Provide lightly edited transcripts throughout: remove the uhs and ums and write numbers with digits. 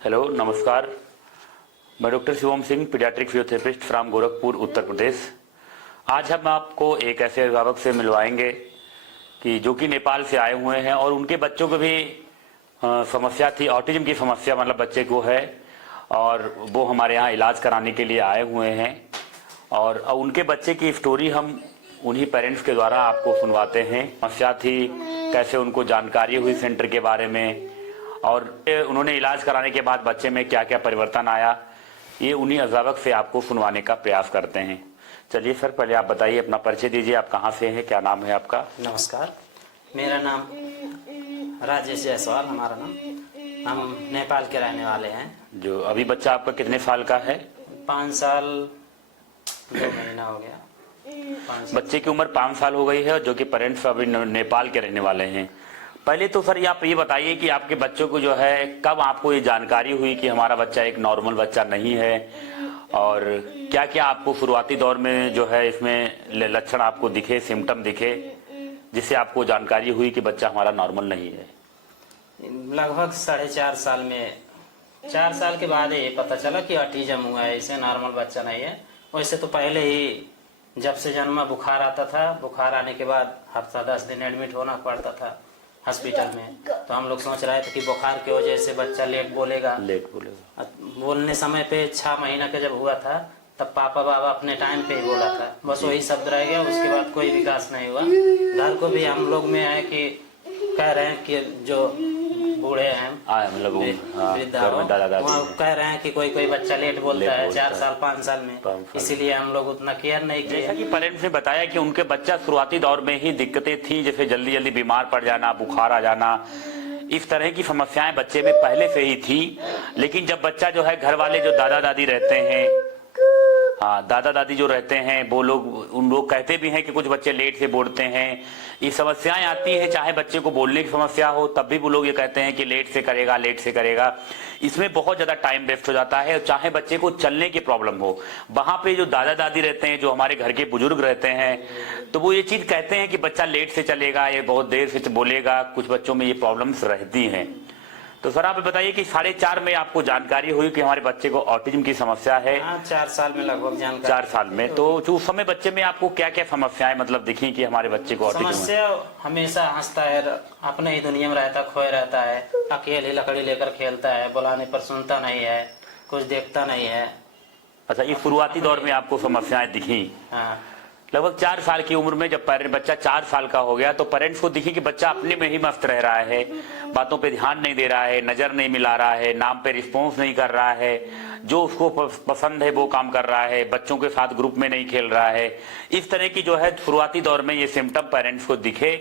Hello, नमस्कार। मैं doctor Shivam Singh, paediatric physiotherapist from Gorakhpur, Uttar Pradesh. आज हम आपको एक ऐसे अभिभावक से मिलवाएंगे कि जो कि नेपाल से आए हुए हैं और उनके बच्चों को भी समस्या थी, ऑटिज्म की समस्या, मतलब बच्चे को है, और वो हमारे यहाँ इलाज कराने के लिए आए हुए हैं। और उनके बच्चे की स्टोरी हम उन्हीं पेरेंट्स के द्वारा आपको सुनवाते हैं। समस्या थी, कैसे उनको जानकारी हुई सेंटर के बारे में, और उन्होंने इलाज कराने के बाद बच्चे में क्या क्या परिवर्तन आया, ये उन्हीं अभिभावक से आपको सुनवाने का प्रयास करते हैं। चलिए सर, पहले आप बताइए, अपना परिचय दीजिए, आप कहाँ से हैं, क्या नाम है आपका? नमस्कार, मेरा नाम राजेश जायसवाल, हमारा नाम। हम नेपाल के रहने वाले हैं। जो अभी बच्चा आपका कितने साल का है? 5 साल 2 महीना हो गया। बच्चे की उम्र 5 साल हो गई है, जो कि पेरेंट्स अभी नेपाल के रहने वाले हैं। पहले तो सर आप ये बताइए कि आपके बच्चों को जो है, कब आपको ये जानकारी हुई कि हमारा बच्चा एक नॉर्मल बच्चा नहीं है, और क्या क्या आपको शुरुआती दौर में जो है इसमें लक्षण आपको दिखे, सिम्टम दिखे, जिससे आपको जानकारी हुई कि बच्चा हमारा नॉर्मल नहीं है? लगभग 4.5 साल में, 4 साल के बाद ये पता चला कि ऑटिज्म हुआ है, इसे नॉर्मल बच्चा नहीं है। वैसे तो पहले ही जब से जन्मा बुखार आता था, बुखार आने के बाद हफ्ता 10 दिन एडमिट होना पड़ता था हॉस्पिटल में। तो हम लोग सोच रहे थे कि बुखार की वजह से बच्चा लेट बोलेगा। बोलने समय पे 6 महीना का जब हुआ था, तब पापा बाबा अपने टाइम पे ही बोला था, बस वही शब्द रह गया। उसके बाद कोई विकास नहीं हुआ। घर को भी हम लोग में है कि कह रहे हैं कि जो बूढ़े हैं, मतलब वृद्धा, वहाँ कह रहे हैं कि कोई बच्चा लेट बोलता है 4 साल 5 साल में, इसीलिए हम लोग उतना केयर नहीं किए। जैसा कि पेरेंट्स ने बताया कि उनके बच्चा शुरुआती दौर में ही दिक्कतें थी, जैसे जल्दी जल्दी बीमार पड़ जाना, बुखार आ जाना, इस तरह की समस्याएं बच्चे में पहले से ही थी। लेकिन जब बच्चा जो है, घर वाले जो दादा दादी रहते हैं, दादा दादी जो रहते हैं, वो लोग, उन लोग कहते भी हैं कि कुछ बच्चे लेट से बोलते हैं। ये समस्याएं आती हैं, चाहे बच्चे को बोलने की समस्या हो, तब भी वो लोग ये कहते हैं कि लेट से करेगा, लेट से करेगा। इसमें बहुत ज्यादा टाइम वेस्ट हो जाता है। चाहे बच्चे को चलने की प्रॉब्लम हो, वहां पे जो दादा दादी रहते हैं, जो हमारे घर के बुजुर्ग रहते हैं, तो वो ये चीज कहते हैं कि बच्चा लेट से चलेगा, ये बहुत देर से बोलेगा। कुछ बच्चों में ये प्रॉब्लम्स रहती हैं। तो सर आप बताइए कि 4.5 में आपको जानकारी हुई कि हमारे बच्चे को ऑटिज्म की समस्या है। 4 साल में लगभग जानकारी। 4 साल में, तो उस समय बच्चे में आपको क्या क्या समस्याएं मतलब दिखी कि हमारे बच्चे को ऑटिज्म है? समस्या हमेशा हंसता है, अपने ही दुनिया में रहता, खोए रहता है, अकेले लकड़ी लेकर खेलता है, बुलाने पर सुनता नहीं है, कुछ देखता नहीं है। अच्छा, इस शुरुआती दौर में आपको समस्याएं दिखी? हाँ। लगभग 4 साल की उम्र में जब बच्चा 4 साल का हो गया, तो पेरेंट्स को दिखी कि बच्चा अपने में ही मस्त रह रहा है, बातों पे ध्यान नहीं दे रहा है, नजर नहीं मिला रहा है, नाम पे रिस्पॉन्स नहीं कर रहा है, जो उसको पसंद है वो काम कर रहा है, बच्चों के साथ ग्रुप में नहीं खेल रहा है। इस तरह की जो है शुरुआती दौर में ये सिम्टम पेरेंट्स को दिखे।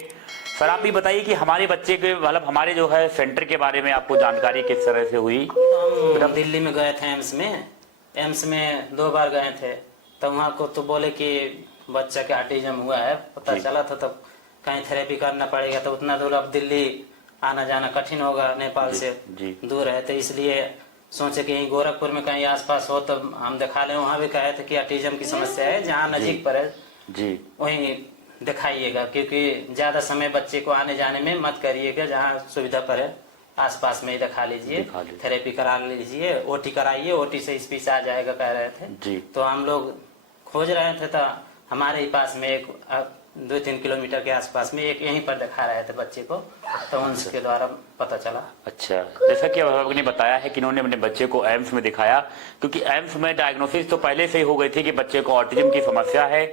सर आप भी बताइए कि हमारे बच्चे के, मतलब हमारे जो है सेंटर के बारे में आपको जानकारी किस तरह से हुई? हम दिल्ली में गए थे, एम्स में 2 बार गए थे। तो वहाँ को तो बोले कि बच्चा के ऑटिज्म हुआ है। पता चला था तब कहीं थेरेपी करना पड़ेगा, तो उतना दूर अब दिल्ली आना जाना कठिन होगा, नेपाल से दूर है। तो इसलिए सोचे कि यहीं गोरखपुर में कहीं आसपास हो तो हम दिखा लें। वहाँ भी कहे थे कि ऑटिज्म की समस्या है, जहाँ नजीक पर है वहीं दिखाइएगा, क्योंकि ज्यादा समय बच्चे को आने जाने में मत करिएगा, जहाँ सुविधा पर है आसपास में ही दिखा लीजिए, थेरेपी करा लीजिए, ओटी कराइए, ओटी से स्पीच आ जाएगा कह रहे थे। तो हम लोग खोज रहे थे, तो हमारे ही पास में एक 2-3 किलोमीटर के आसपास में एक यहीं पर दिखा रहे थे बच्चे को, तो उनके द्वारा पता चला। अच्छा, जैसा कि अभिभावक ने बताया है कि इन्होंने अपने बच्चे को एम्स में दिखाया, क्योंकि एम्स में डायग्नोसिस तो पहले से ही हो गई थी कि बच्चे को ऑटिज्म की समस्या है,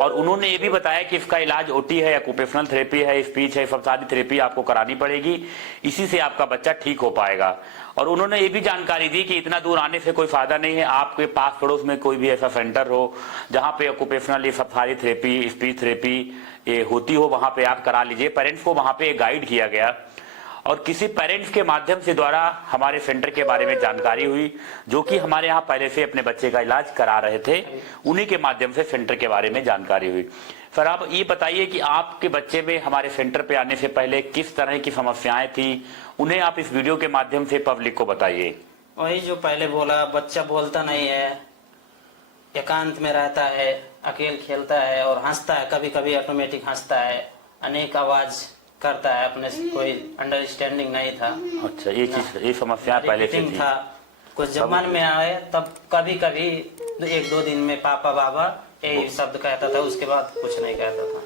और उन्होंने ये भी बताया कि इसका इलाज ओटी है, ऑक्यूपेशनल थेरेपी है, स्पीच है, सब सारी थेरेपी आपको करानी पड़ेगी, इसी से आपका बच्चा ठीक हो पाएगा। और उन्होंने ये भी जानकारी दी कि इतना दूर आने से कोई फायदा नहीं है, आपके पास पड़ोस में कोई भी ऐसा सेंटर हो जहाँ पे ऑक्यूपेशनल, ये सब सारी थेरेपी, स्पीच थेरेपी ये होती हो, वहां पे आप करा लीजिए। पेरेंट्स को वहां पे गाइड किया गया, और किसी पेरेंट्स के माध्यम से द्वारा हमारे सेंटर के बारे में जानकारी हुई, जो कि हमारे यहाँ पहले से अपने बच्चे का इलाज करा रहे थे, उन्हीं के माध्यम से सेंटर के बारे में जानकारी हुई। सर आप ये बताइए कि आपके बच्चे में हमारे सेंटर पे आने से पहले किस तरह की समस्याएं थी, उन्हें आप इस वीडियो के माध्यम से पब्लिक को बताइए। वही जो पहले बोला, बच्चा बोलता नहीं है, एकांत में रहता है, अकेले खेलता है और हंसता है, कभी कभी ऑटोमेटिक हंसता है, अनेक आवाज करता है, अपने कोई अंडरस्टैंडिंग नहीं था। अच्छा, ये चीज, ये समस्या पहले से थी। कुछ जब मन में आए तब कभी कभी 1-2 दिन में पापा बाबा यही शब्द कहता था, उसके बाद कुछ नहीं कहता था।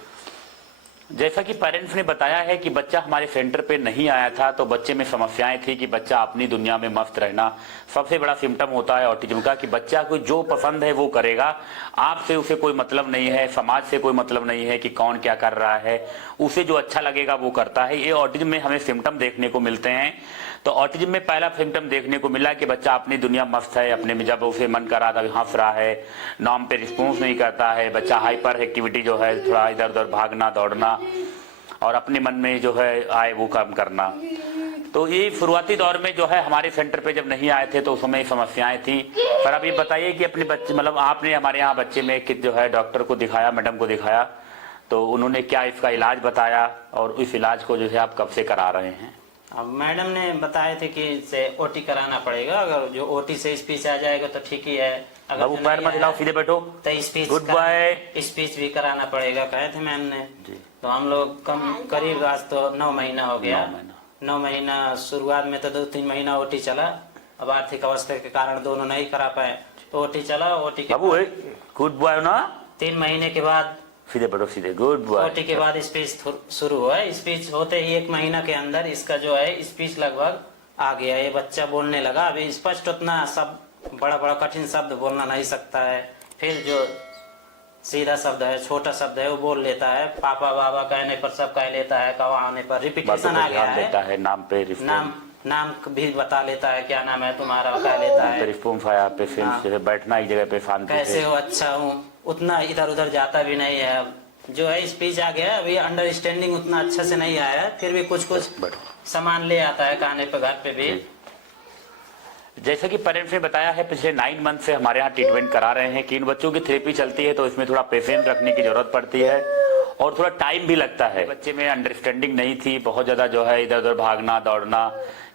जैसा कि पेरेंट्स ने बताया है कि बच्चा हमारे सेंटर पे नहीं आया था तो बच्चे में समस्याएं थी कि बच्चा अपनी दुनिया में मस्त रहना। सबसे बड़ा सिम्टम होता है ऑटिज्म का कि बच्चा को जो पसंद है वो करेगा, आपसे उसे कोई मतलब नहीं है, समाज से कोई मतलब नहीं है कि कौन क्या कर रहा है, उसे जो अच्छा लगेगा वो करता है। ये ऑटिज्म में हमें सिम्टम देखने को मिलते हैं। तो ऑटिज्म में पहला सिम्टम देखने को मिला कि बच्चा अपनी दुनिया मस्त है, अपने में जब उसे मन कर रहा था हंस रहा है, नाम पे रिस्पॉन्स नहीं करता है, बच्चा हाइपर एक्टिविटी जो है थोड़ा इधर उधर भागना दौड़ना और अपने मन में जो है आए वो काम करना। तो ये शुरुआती दौर में जो है हमारे सेंटर पे जब नहीं आए थे तो उस समय समस्याएं थी। पर अब ये बताइए कि अपने बच्चे मतलब आपने हमारे यहाँ बच्चे में कि जो है डॉक्टर को दिखाया, मैडम को दिखाया, तो उन्होंने क्या इसका इलाज बताया और इस इलाज को जो है आप कब से करा रहे हैं? अब मैडम ने बताए थे कि इसे ओटी कराना पड़ेगा, अगर जो ओटी से स्पीच आ जाएगा तो ठीक ही है, अगर बाबू पैर मत हिलाओ, सीधे बैठो, तो स्पीच गुड बाय, स्पीच भी कराना पड़ेगा कहे थे मैम ने। जी। तो हम लोग करीब आज तो 9 महीना हो गया। 9 महीना शुरुआत में तो 2-3 महीना ओटी चला, अब आर्थिक अवस्था के कारण दोनों नहीं करा पाए तो ओटी चला। ओटी के बाबू गुड बॉय ना, 3 महीने के बाद सीधे बैठो, सीधे गुड बॉय। ओटी के बाद स्पीच शुरू हुआ। स्पीच होते ही 1 महीना के अंदर इसका जो है स्पीच लगभग आ गया, ये बच्चा बोलने लगा। अभी स्पष्ट उतना सब बड़ा बड़ा कठिन शब्द बोलना नहीं सकता है, फिर जो सीधा शब्द है, छोटा शब्द है वो बोल लेता है। पापा बाबा कहने पर सब कह लेता है, कवा आने पर रिपीटेशन आ गया है, नाम पे नाम भी बता लेता है, क्या नाम है तुम्हारा कह लेता है, रिस्पॉन्स आया, पेशेंट बैठना एक जगह पे शांति से, कैसे हो, अच्छा हूँ, उतना इधर उधर जाता भी नहीं है। जो है स्पीच आ गया, अभी अंडरस्टैंडिंग उतना अच्छा से नहीं आया है, फिर भी कुछ सामान ले आता है खाने पे, घर पे भी। जैसे कि पेरेंट्स ने बताया है पिछले 9 मंथ से हमारे यहाँ ट्रीटमेंट करा रहे हैं कि इन बच्चों की थेरेपी चलती है तो इसमें थोड़ा पेशेंस रखने की जरूरत पड़ती है और थोड़ा टाइम भी लगता है। बच्चे में अंडरस्टैंडिंग नहीं थी, बहुत ज्यादा जो है इधर उधर भागना दौड़ना।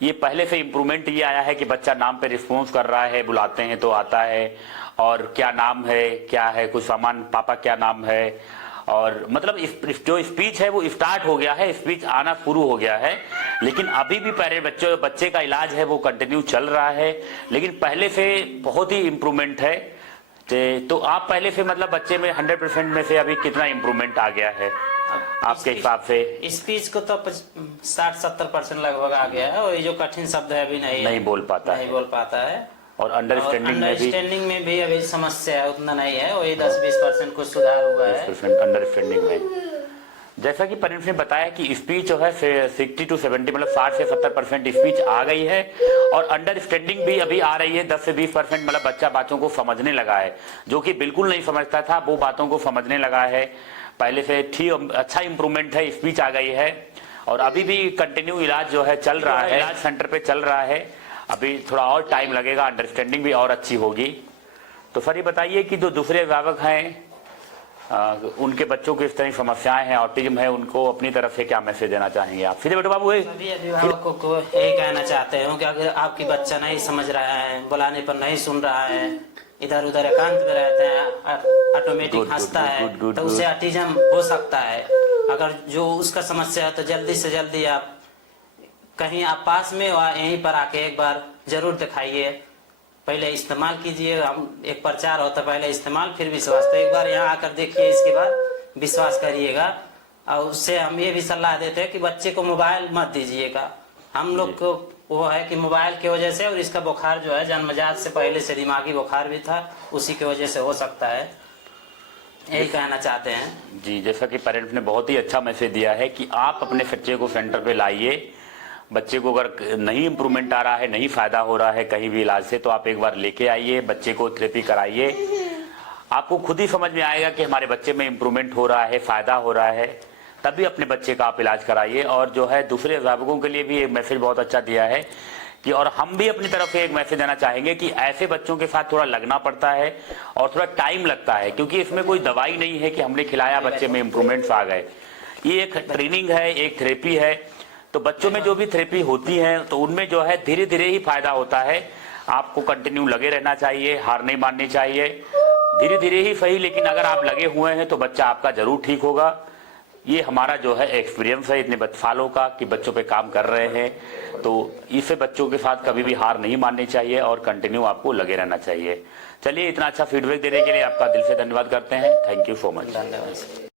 ये पहले से इम्प्रूवमेंट ये आया है कि बच्चा नाम पे रिस्पॉन्स कर रहा है, बुलाते हैं तो आता है और क्या नाम है, क्या है, कुछ सामान, पापा क्या नाम है, और मतलब जो स्पीच है वो स्टार्ट हो गया है, स्पीच आना शुरू हो गया है। लेकिन अभी भी पहले बच्चे का इलाज है वो कंटिन्यू चल रहा है, लेकिन पहले से बहुत ही इम्प्रूवमेंट है। तो आप पहले से मतलब बच्चे में 100% में से अभी कितना इम्प्रूवमेंट आ गया है आपके हिसाब से? स्पीच को तो 60-70% लगभग आ गया है, और ये जो कठिन शब्द है अभी नहीं बोल पाता है। और अंडरस्टैंडिंग में भी अभी समस्या है, उतना नहीं है, वही 10-20% कुछ सुधार हुआ है अंडरस्टैंडिंग में। जैसा कि पेरेंट्स ने बताया कि स्पीच जो है 60 to 70 मतलब 60 से 70% स्पीच आ गई है और अंडरस्टैंडिंग भी अभी आ रही है 10 से 20%, मतलब बच्चा बातों को समझने लगा है, जो कि बिल्कुल नहीं समझता था वो बातों को समझने लगा है। पहले से ठीक अच्छा इंप्रूवमेंट है, स्पीच आ गई है और अभी भी कंटिन्यू इलाज जो है चल रहा है, इलाज सेंटर पे चल रहा है। अभी थोड़ा और टाइम लगेगा, अंडरस्टैंडिंग भी और अच्छी होगी। तो सर ये बताइए कि जो दूसरे अभिभावक हैं उनके बच्चों को इस तरह की समस्याएं हैं, ऑटिज्म है, उनको अपनी तरफ से क्या मैसेज देना चाहेंगे आप? सीधे बैठो बाबू। सभी अभिभावकों को यही कहना चाहते हूँ कि अगर आपकी बच्चा नहीं समझ रहा है, बुलाने पर नहीं सुन रहा है, इधर उधर एकांत में रहते हैं, ऑटोमेटिक हंसता है, तो उसे ऑटिज्म हो सकता है। अगर जो उसका समस्या है तो जल्दी से जल्दी आप कहीं आप पास में यहीं पर आके एक बार जरूर दिखाइए, पहले इस्तेमाल कीजिए। हम एक प्रचार होता पहले इस्तेमाल फिर विश्वास, तो एक बार यहाँ आकर देखिए, इसके बाद विश्वास करिएगा। और उससे हम ये भी सलाह देते हैं कि बच्चे को मोबाइल मत दीजिएगा। हम लोग को वो है कि मोबाइल की वजह से, और इसका बुखार जो है जन्मजात से पहले से दिमागी बुखार भी था, उसी की वजह से हो सकता है, यही कहना चाहते हैं जी। जैसा कि पेरेंट्स ने बहुत ही अच्छा मैसेज दिया है कि आप अपने बच्चे को सेंटर पे लाइए। बच्चे को अगर नहीं इम्प्रूवमेंट आ रहा है, नहीं फायदा हो रहा है कहीं भी इलाज से, तो आप एक बार लेके आइए, बच्चे को थेरेपी कराइए। आपको खुद ही समझ में आएगा कि हमारे बच्चे में इम्प्रूवमेंट हो रहा है, फायदा हो रहा है, तभी अपने बच्चे का आप इलाज कराइए। और जो है दूसरे अभिभावकों के लिए भी एक मैसेज बहुत अच्छा दिया है कि, और हम भी अपनी तरफ से एक मैसेज देना चाहेंगे कि ऐसे बच्चों के साथ थोड़ा लगना पड़ता है और थोड़ा टाइम लगता है, क्योंकि इसमें कोई दवाई नहीं है कि हमने खिलाया बच्चे में इम्प्रूवमेंट्स आ गए। ये एक ट्रेनिंग है, एक थेरेपी है। तो बच्चों में जो भी थेरेपी होती है तो उनमें जो है धीरे धीरे ही फायदा होता है। आपको कंटिन्यू लगे रहना चाहिए, हार नहीं माननी चाहिए, धीरे धीरे ही सही, लेकिन अगर आप लगे हुए हैं तो बच्चा आपका जरूर ठीक होगा। ये हमारा जो है एक्सपीरियंस है इतने सालों का कि बच्चों पे काम कर रहे हैं। तो इसे बच्चों के साथ कभी भी हार नहीं माननी चाहिए और कंटिन्यू आपको लगे रहना चाहिए। चलिए, इतना अच्छा फीडबैक देने के लिए आपका दिल से धन्यवाद करते हैं। Thank you so much. धन्यवाद।